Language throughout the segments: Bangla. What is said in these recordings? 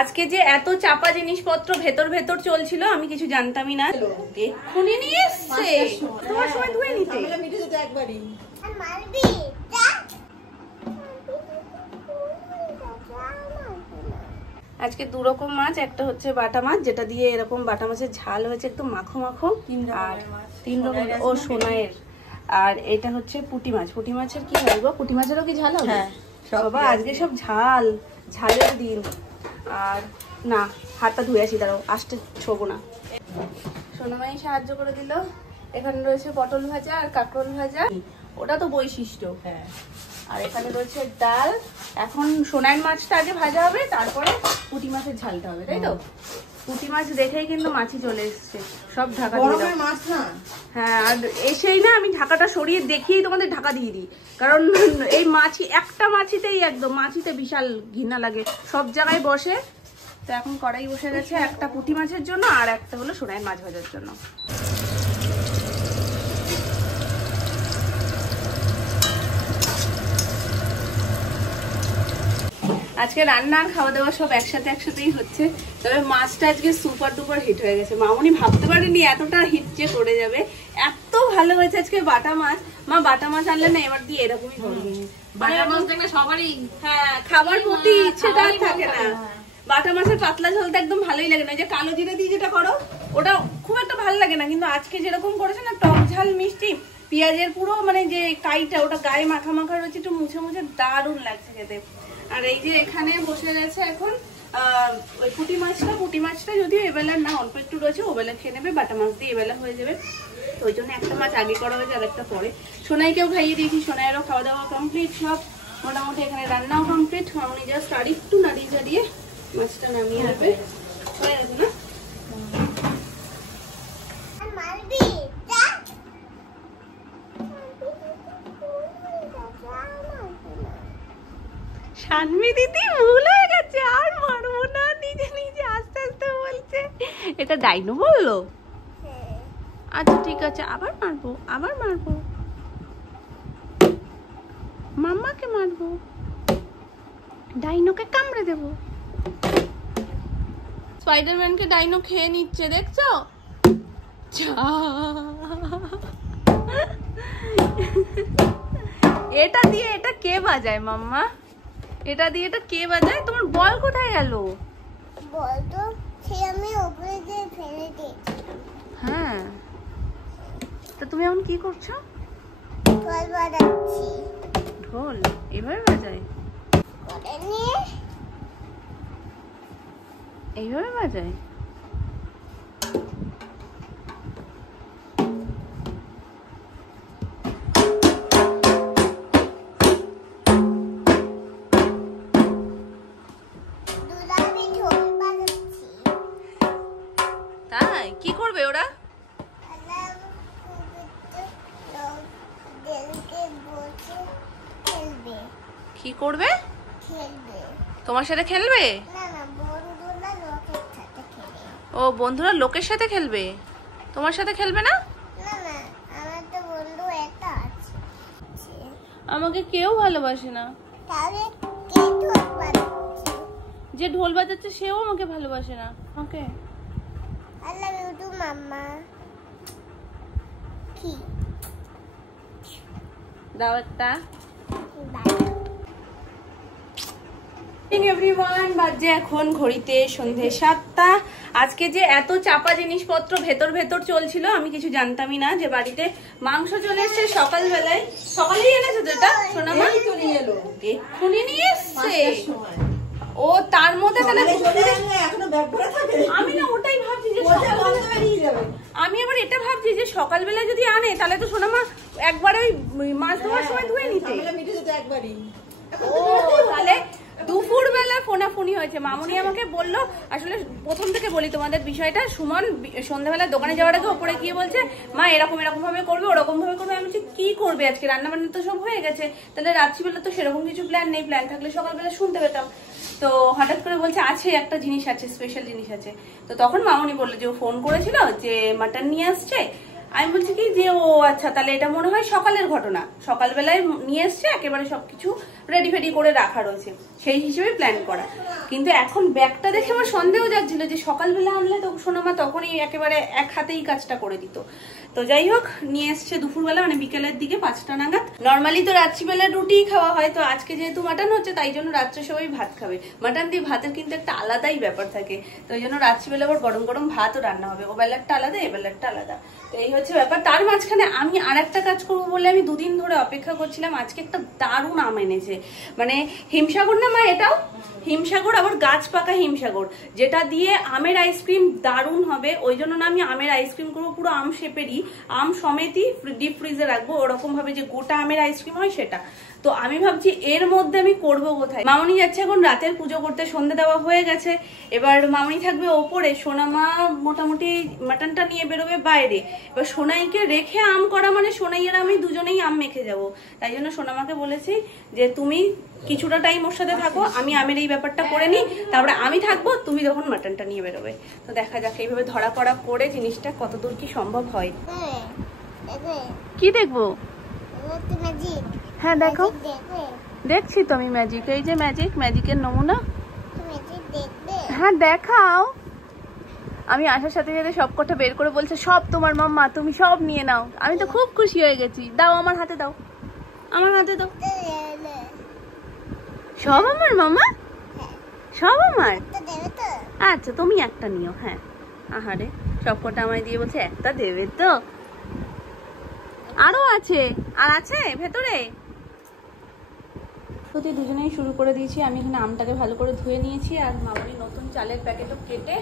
আজকে যে এত চাপা জিনিসপত্র ভেতর ভেতর চলছিল আমি কিছু জানতামই না। এক্ষুনি নিয়ে এসছে, তোমার সময় ধুয়ে নিতে। আজকে দু রকম মাছ, একটা হচ্ছে বাটা মাছ যেটা দিয়ে এরকম বাটা মাছের ঝাল হয়েছে একদম মাখো মাখো, আর 3 রকম ও সোনাইয়ের, আর এটা হচ্ছে পুঁটি মাছ। পুঁটি মাছের কি হয় গো? পুঁটি মাছেরও কি ঝাল হবে? বাবা আজকে সব ঝাল, ঝালের দিন। আর না, হাতটা ধুয়ে আসি, দাঁড়াও আসতে ছোবো না। সোনামাই সাহায্য করে দিল। এখানে রয়েছে পটল ভাজা আর কাঁকরোল ভাজা, ওটা তো বৈশিষ্ট্য। হ্যাঁ, আর এখানে রয়েছে ডাল। এখন সোনাইয়ের মাছটা আগে ভাজা হবে, তারপরে পুঁটি মাছের ঝালটা হবে, তাই তো? পুঁটি মাছ দেখেই কিন্তু মাছি চলে এসছে, সব ঢাকা দিয়ে মাছ না। হ্যাঁ, আর এসেই না আমি ঢাকাটা সরিয়ে দেখিয়েই তোমাদের ঢাকা দিয়ে দিই, কারণ এই মাছি একটা মাছিতেই একদম, মাছিতে বিশাল ঘৃণা লাগে, সব জায়গায় বসে। তো এখন কড়াই বসে গেছে, একটা পুঁটি মাছের জন্য আর একটা হলো সোনাইয়ের মাছ ভাজার জন্য। আজকে রান্না আর খাওয়া দাওয়া সব একসাথেই হচ্ছে। তবে মাছটা আজকে সুপার ডুপার হিট হয়ে গেছে, মামুনি ভাবতে পারেনি এতটা হিট যে করে যাবে। এত ভালো হয়েছে আজকে বাটা মাছ। মা বাটা মাছ আনলে না এবার দিয়ে এরকমই করবে। বাটা মাছ দেখলে সবারই হ্যাঁ খাবার প্রতি ইচ্ছেটা থাকে না। বাটা মাছের পাতলা ঝোলটা একদম ভালোই লাগে না, যে কালো জিরে দিয়ে যেটা করো ওটা খুব একটা ভালো লাগে না, কিন্তু আজকে যেরকম করেছে না টক ঝাল মিষ্টি পেঁয়াজের পুরো মানে যে কাইটা ওটা গায়ে মাখা মাখা রয়েছে, একটু মুছে মুছে দারুণ লাগছে খেতে। আর এই যে এখানে বসে গেছে এখন ওই পুঁটি মাছটা যদিও এবেলার না, অল্প একটু রয়েছে, ওবেলা খেয়ে নেবে, বাটা মাছ দিয়ে এবেলা হয়ে যাবে। তো ওই জন্য একটা মাছ আগে করা হয়েছে আর একটা পরে। সোনাইকেও খাইয়ে দিয়েছি, সোনাইয়েরও খাওয়া দাওয়া কমপ্লিট, সব মোটামুটি এখানে রান্নাও কমপ্লিট। মামনি জাস্ট আর একটু নাড়িয়ে চাড়িয়ে মাছটা নামিয়ে রাখবে, হয়ে গেছে না? শানমি দিদি ভুল হয়ে গেছে, আর মারবো না, নিজে নিজে আস্তে আস্তে বলছে। এটা ডাইনো বললো? আচ্ছা ঠিক আছে, আবার মারবো মাম্মাকে মারবো, ডাইনোকে কামড়ে দেবো। স্পাইডারম্যানকে ডাইনো খেয়ে নিচ্ছে, দেখছো? এটা দিয়ে এটা কে বাজায় মাম্মা? এটা দিয়ে এটা কে বাজায়? তোমার বল কোথায় গেল? বল তো আমি উপরে দিয়ে ফেলে দিয়েছি। হ্যাঁ, তো তুমি এখন কি করছো? ঢোল বাজাচ্ছি। ঢোল এভাবে বাজায়? এইভাবে বাজায়? তাই কি করবে ওরা? কি করবে? তোমার সাথে খেলবে? ও বন্ধুরা লোকের সাথে খেলবে, তোমার সাথে খেলবে না? আমাকে কেউ ভালোবাসে না। যে ঢোল বাজাচ্ছে সেও আমাকে ভালোবাসে না। ওকে I love you too, Mama. কি? দাও একটা। এভরিওয়ান, বাজে এখন ঘড়িতে সন্ধে 7টা। আজকে যে এত চাপা জিনিসপত্র ভেতর ভেতর চলছিল আমি কিছু জানতামই না, যে বাড়িতে মাংস চলে এসছে সকালবেলায়। সকালেই এনেছে তো এটা? সোনামা এক্ষুনি নিয়ে এসছে। ও তার মধ্যে আমি না ওটাই ভাবছি যে আমি আবার এটা ভাবছি যে সকালবেলা যদি আনে তাহলে তো সোনামা একবার ওই মাছ ধোয়ার সময় ধুয়ে নিতে। ও তাহলে দুপুর বেলা ফোনাফোনি হয়েছে। মামুনি আমাকে বললো, আসলে প্রথম থেকে বলি তোমাদের বিষয়টা, সুমন সন্ধ্যাবেলা দোকানে যাওয়ার আগে ওপরে গিয়ে বলছে মা এরকম ভাবে করবে, ওরকম ভাবে করবে। আমি কি করবে আজকে, রান্না বান্না তো সব হয়ে গেছে, তাহলে রাত্রিবেলা তো সেরকম কিছু প্ল্যান নেই, প্ল্যান থাকলে সকালবেলা শুনতে পেতাম। তো হঠাৎ করে বলছে আছে একটা জিনিস আছে, স্পেশাল জিনিস আছে। তো তখন মামুনি বললো যে ও ফোন করেছিল যে মাটন নিয়ে আসছে, আমি বলছি কি যে ও আচ্ছা তাহলে এটা মনে হয় সকালের ঘটনা, সকালবেলায় নিয়ে এসছে একেবারে সবকিছু রেডি ফেডি করে রাখা রয়েছে, সেই হিসেবে প্ল্যান করা। কিন্তু এখন ব্যাগটা দেখে আমার সন্দেহ যাচ্ছিল যে সকালবেলা আনলে তো সোনামা তখনই একেবারে এক হাতেই কাজটা করে দিত। তো যাই হোক নিয়ে এসছে দুপুরবেলা, মানে বিকেলের দিকে 5টা নাগাদ। নর্মালি তো রাত্রিবেলা রুটি খাওয়া হয়, তো আজকে যেহেতু মাটন হচ্ছে তাই জন্য রাত্রে সবাই ভাত খাবে। মাটন দিয়ে ভাতের কিন্তু একটা আলাদাই ব্যাপার থাকে, তো ওই জন্য রাত্রিবেলা আবার গরম গরম ভাতও রান্না হবে, ও বেলারটা আলাদা এ বেলারটা আলাদা। তো এই হচ্ছে ব্যাপার। তার মাঝখানে আমি আর একটা কাজ করবো বলে আমি 2 দিন ধরে অপেক্ষা করছিলাম। আজকে একটা দারুণ আম এনেছে, মানে হিমসাগর না মা, এটাও হিমসাগর, আবার গাছ পাকা হিমসাগর, যেটা দিয়ে আমের আইসক্রিম দারুণ হবে। ওই জন্য না আমি আমের আইসক্রিম করবো, পুরো আম শেপেরই, আম সমেতই ডিপ ফ্রিজে রাখবো, ওরকম ভাবে যে গোটা আমের আইসক্রিম হয় সেটা। তো আমি ভাবছি এর মধ্যে আমি করবো কোথায়। মামনি যাচ্ছে এখন রাতের পুজো করতে, সন্ধ্যে দেওয়া হয়ে গেছে, এবার মামনি থাকবে ওপরে, সোনামা মোটামুটি মাটনটা নিয়ে বেরোবে বাইরে। এবার সোনাইকে রেখে আম করা মানে সোনাই আর আমি দুজনেই আম মেখে যাবো। তাই জন্য সোনামাকে বলেছি যে তুমি কিছুটা টাইম ওর সাথে থাকো, আমি আমের এই ব্যাপারটা করে নিই, তারপরে আমি থাকবো, তুমি তখন মাটনটা নিয়ে বেরোবে। তো দেখা যাক এইভাবে ধরা পড়া করে জিনিসটা কতদূর কি সম্ভব হয়। কি দেখবো? হ্যাঁ দেখো, দেখছি তো আমি ম্যাজিক, এই যে ম্যাজিক, ম্যাজিকের নমুনা। হ্যাঁ দেখাও। আমি আসার সাথে সাথে সব কটা বের করে বলছে সব তোমার মাম্মা, তুমি সব নিয়ে নাও। আমি তো খুব খুশি হয়ে গেছি। দাও আমার হাতে দাও, আমার হাতে দাও। সব আমার মামা, সব আমার। আচ্ছা তুমি একটা নিও। হ্যাঁ আহারে সব কটা আমায় দিয়ে বলছে একটা দেবে তো, আরো আছে, আর আছে ভেতরে। সত্যি দুজনেই শুরু করে দিয়েছি। আমি এখানে আমটাকে ভালো করে ধুয়ে নিয়েছি, আর মামনি নতুন চালের প্যাকেটও কেটে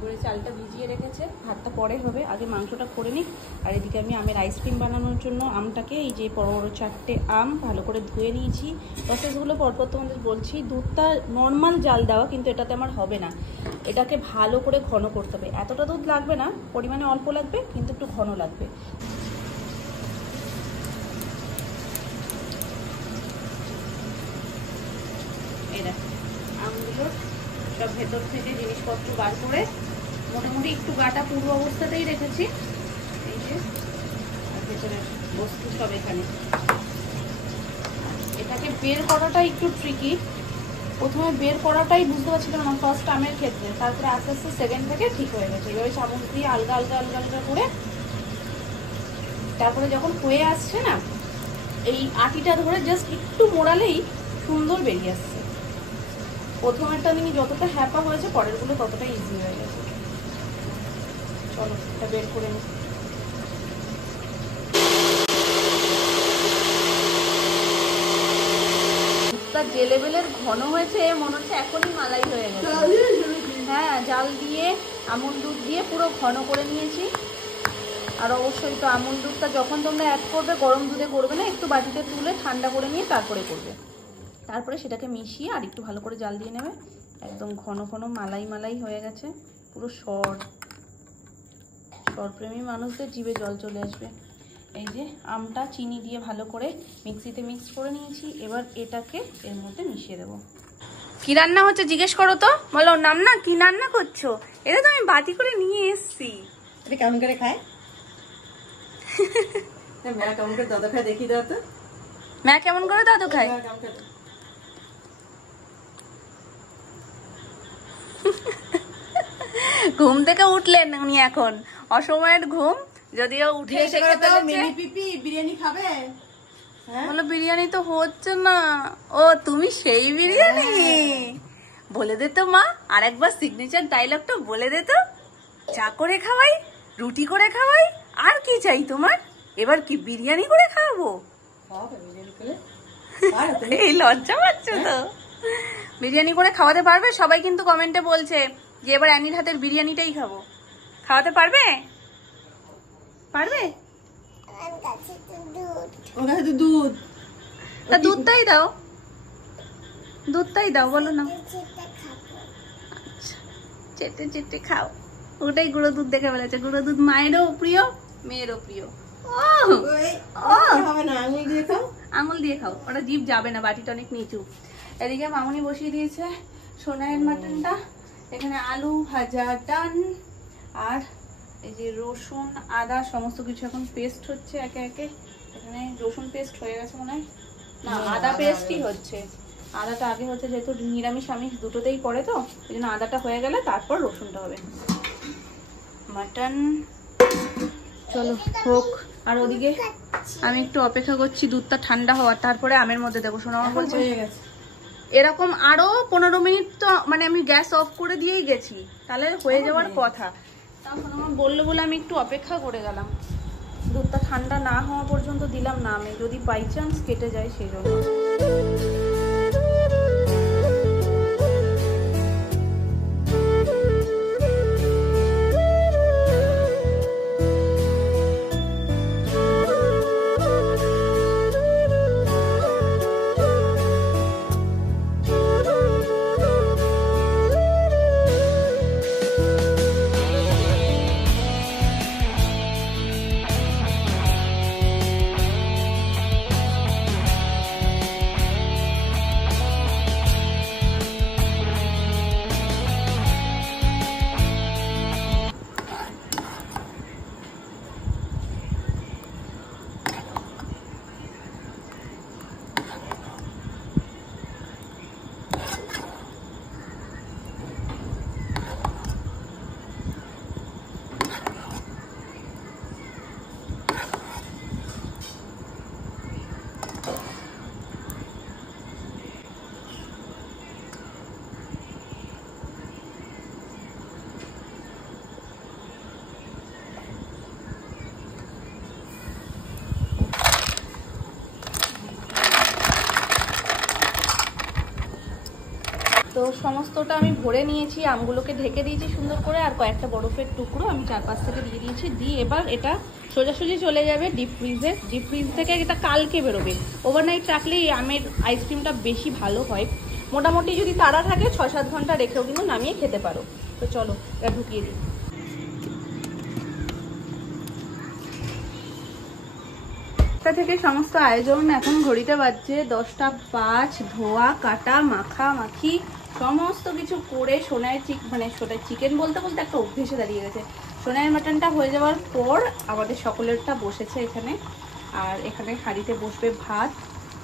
করে চালটা ভিজিয়ে রেখেছে। ভাতটা পরে হবে, আগে মাংসটা করে নিই। আর এদিকে আমি আমের আইসক্রিম বানানোর জন্য আমটাকে, এই যে বড় বড় 4টে আম ভালো করে ধুয়ে নিয়েছি। প্রসেসগুলো পরপর তোমাদের বলছি। দুধটা নর্মাল জাল দেওয়া, কিন্তু এটাতে আমার হবে না, এটাকে ভালো করে ঘন করতে হবে। এতটা দুধ লাগবে না, পরিমাণে অল্প লাগবে, কিন্তু একটু ঘন লাগবে। আমগুলো সব ভেতর থেকে জিনিসপত্র বার করে মোটামুটি একটু গাটা পূর্ব অবস্থাতেই রেখেছি। এই যে ভেতরের বস্তু সব এখানে। এটাকে বের করাটা একটু ট্রিকি, প্রথমে বের করাটাই বুঝতে পারছিলাম না ফার্স্ট আমের ক্ষেত্রে, তারপরে আস্তে আস্তে সেকেন্ড থেকে ঠিক হয়ে গেছে। এভাবে চামচ দিয়ে আলগা আলগা আলগা আলগা করে তারপরে যখন হয়ে আসছে না, এই আটিটা ধরে জাস্ট একটু মোড়ালেই সুন্দর বেরিয়ে আসছে। প্রথমেরটা দিনই যতটা হ্যাপা হয়েছে, পরের গুলো ততটা ইজি হয়ে গেছে। চলো এটা বের করে নিই। দুধটা যে লেভেলের ঘন হয়েছে মনে হচ্ছে এখনই মালাই হয়ে গেছে। হ্যাঁ জাল দিয়ে আমুল দুধ দিয়ে পুরো ঘন করে নিয়েছি। আর অবশ্যই তো আমুল দুধটা যখন তোমরা অ্যাড করবে গরম দুধে করবে না, একটু বাটিতে তুলে ঠান্ডা করে নিয়ে তারপরে করবে। তারপরে সেটাকে মিশিয়ে আর একটু ভালো করে জাল দিয়ে নেবে। একদম ঘন ঘন মালাই মালাই হয়ে গেছে, পুরো সরপ্রেমী মানুষদের জিভে জল চলে আসবে। এই যে আমটা চিনি দিয়ে ভালো করে মিক্সিতে মিক্স করে নিয়েছি। এবার এটাকে এর মধ্যে মিশিয়ে দেবো। কি রান্না হচ্ছে জিজ্ঞেস করো তো, বলো নাম না, কি রান্না করছো? এটা তো আমি বাটি করে নিয়ে এসছি। এটা কেমন করে খায়? মেয়া কেমন করে দাদা খায় দেখি দাও তো। মেয়া কেমন করে দাদু খায়? ঘুম থেকে উঠলেন উনি এখন, অসময়ের ঘুম, যদিও উঠে এসে বিরিয়ানি খাবে। বলো বিরিয়ানি তো হচ্ছে না। ও তুমি সেই বিরিয়ানি, বলে দে তো মা, আর একবার সিগনেচার ডায়লগটা বলে দে তো। চা করে খাওয়াই, রুটি করে খাওয়াই, আর কি চাই তোমার? এবার কি বিরিয়ানি করে খাওয়াবো? এই লজ্জা পাচ্ছ তো? বিরিয়ানি করে খাওয়াতে পারবে? সবাই কিন্তু কমেন্টে বলছে যে এবার অ্যানির হাতের বিরিয়ানিটাই খাবো। খাওয়াতে পারবে? পারবে? দুধ, তা দুধটাই দাও, দুধটাই দাও, বলো না। আচ্ছা চেটে চেটে খাও। ওটাই গুঁড়ো দুধ দেখে বলেছে, গুঁড়ো দুধ মায়েরও প্রিয়, মেয়েরও প্রিয়। আঙুল দিয়ে খাও, ওটা জিভ যাবে না, বাটিটা অনেক নিচু। এদিকে মামুনি বসিয়ে দিয়েছে সোনাইয়ের মাটনটা। এখানে আলু ভাজা ডান, আর এই যে রসুন আদা সমস্ত কিছু এখন পেস্ট হচ্ছে একে একে। এখানে রসুন পেস্ট হয়ে গেছে মনে হয়, না আদা পেস্টই হচ্ছে। আদাটা আগে হচ্ছে, যেহেতু নিরামিষ আমিষ দুটোতেই পড়ে তো এই জন্য আদাটা হয়ে গেলে তারপর রসুনটা হবে। মাটন চলো হোক, আর ওদিকে আমি একটু অপেক্ষা করছি দুধটা ঠান্ডা হওয়ার, তারপরে আমের মধ্যে দেবো। শোনা আমার বলছে এরকম আরো 15 মিনিট তো মানে আমি গ্যাস অফ করে দিয়েই গেছি, তাহলে হয়ে যাওয়ার কথা। তখন আমার বললো বলে আমি একটু অপেক্ষা করে গেলাম, দুধটা ঠান্ডা না হওয়া পর্যন্ত দিলাম না আমি, যদি বাই চান্স কেটে যায় সেই জন্য। তো সমস্তটা আমি ভরে নিয়েছি, আমগুলোকে ঢেকে দিয়েছি সুন্দর করে, আর কয়েকটা বরফের টুকরো আমি 4-5 থেকে দিয়ে দিয়েছি। দিয়ে এবার এটা সোজাসুজি চলে যাবে ডিপ ফ্রিজে। ডিপ ফ্রিজ থেকে এটা কালকে বেরোবে। ওভারনাইট রাখলে এই আমের আইসক্রিমটা বেশি ভালো হয়। মোটামুটি যদি তাড়া থাকে 6-7 ঘন্টা রেখেও কিন্তু নামিয়ে খেতে পারো। তো চলো এটা ঢুকিয়ে দিই। থেকে সমস্ত আয়োজন এখন ঘড়িতে বাজছে 10টা 5। ধোয়া কাটা মাখা মাখি সমস্ত কিছু করে সোনাইয়ের চিকেন বলতে বলতে একটা অভ্যেসে দাঁড়িয়ে গেছে। সোনাইয়ের মাটনটা হয়ে যাওয়ার পর আমাদের সকলেরটা বসেছে এখানে, আর এখানে হাঁড়িতে বসবে ভাত,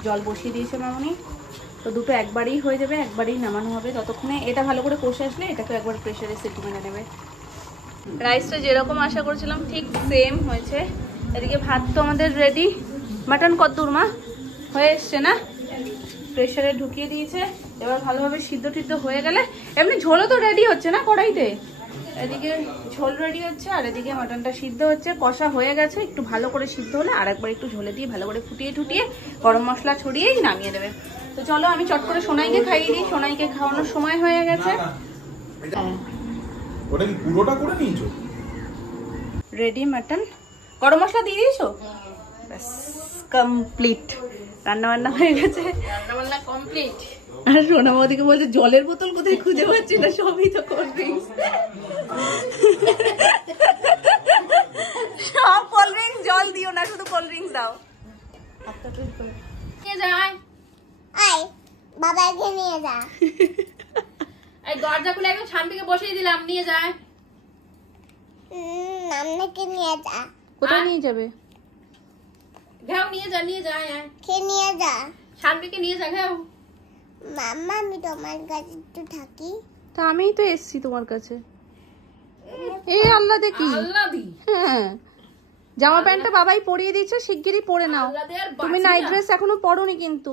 জল বসিয়ে দিয়েছে মামনি। তো দুটো একবারেই হয়ে যাবে, একবারেই নামানো হবে। ততক্ষণে এটা ভালো করে কষে আসলে এটাকে একবার প্রেশারে সিটি মেনে নেবে। রাইসটা যেরকম আশা করেছিলাম ঠিক সেম হয়েছে। এদিকে ভাত তো আমাদের রেডি। মাটন কতদূর মা হয়ে এসছে না? প্রেশারে ঢুকিয়ে দিয়েছে। এবার ভালোভাবে সিদ্ধ টিদ্ধ হয়ে গেলে, এমনি ঝোলও তো রেডি হচ্ছে না কড়াইতে, এদিকে ঝোল রেডি হচ্ছে আর এদিকে মাটনটা সিদ্ধ হচ্ছে। কষা হয়ে গেছে, একটু ভালো করে সিদ্ধ হলে আর একবার একটু ঝোলে দিয়ে ভালো করে ফুটিয়ে ঠুটিয়ে গরম মশলা ছড়িয়েই নামিয়ে দেবে। তো চলো আমি চট করে সোনাইকে খাইয়ে দিই, সোনাইকে খাওয়ানোর সময় হয়ে গেছে। ওটা কি পুরোটা করে নিয়েছো? রেডি মাটন, গরম মশলা দিয়ে দিয়েছো? ব্যাস কমপ্লিট, রান্না বান্না হয়ে গেছে, রান্না বান্না কমপ্লিট। আর সোনা বৌদিকে বলছে জলের বোতল কোথায় খুঁজে পাচ্ছি না, সবই তো কোল্ড ড্রিঙ্কস। সব কোল্ড ড্রিঙ্কস, জল দিও না, শুধু কোল্ড ড্রিঙ্কস দাও। নিয়ে যায় আয় বাবাকে নিয়ে যা। এই দরজা খুলে একদম শান্তিকে বসিয়ে দিলাম, নিয়ে যায়। মামনাকে নিয়ে যা। কোথায় নিয়ে যাবে? ঘেউ নিয়ে যা, নিয়ে যা, কে নিয়ে যা? শান্তিকে নিয়ে যা ঘেউ। মাম্মা আমি তোমার কাছে একটু থাকি। তা আমিই তো এসছি তোমার কাছে। এই আল্লাহ দেখি, আল্লাহ দি। হ্যাঁ জামা প্যান্টটা বাবাই পরিয়ে দিয়েছে, শিগগিরই পরে নাও। তুমি নাইট ড্রেস এখনো পরোনি কিন্তু।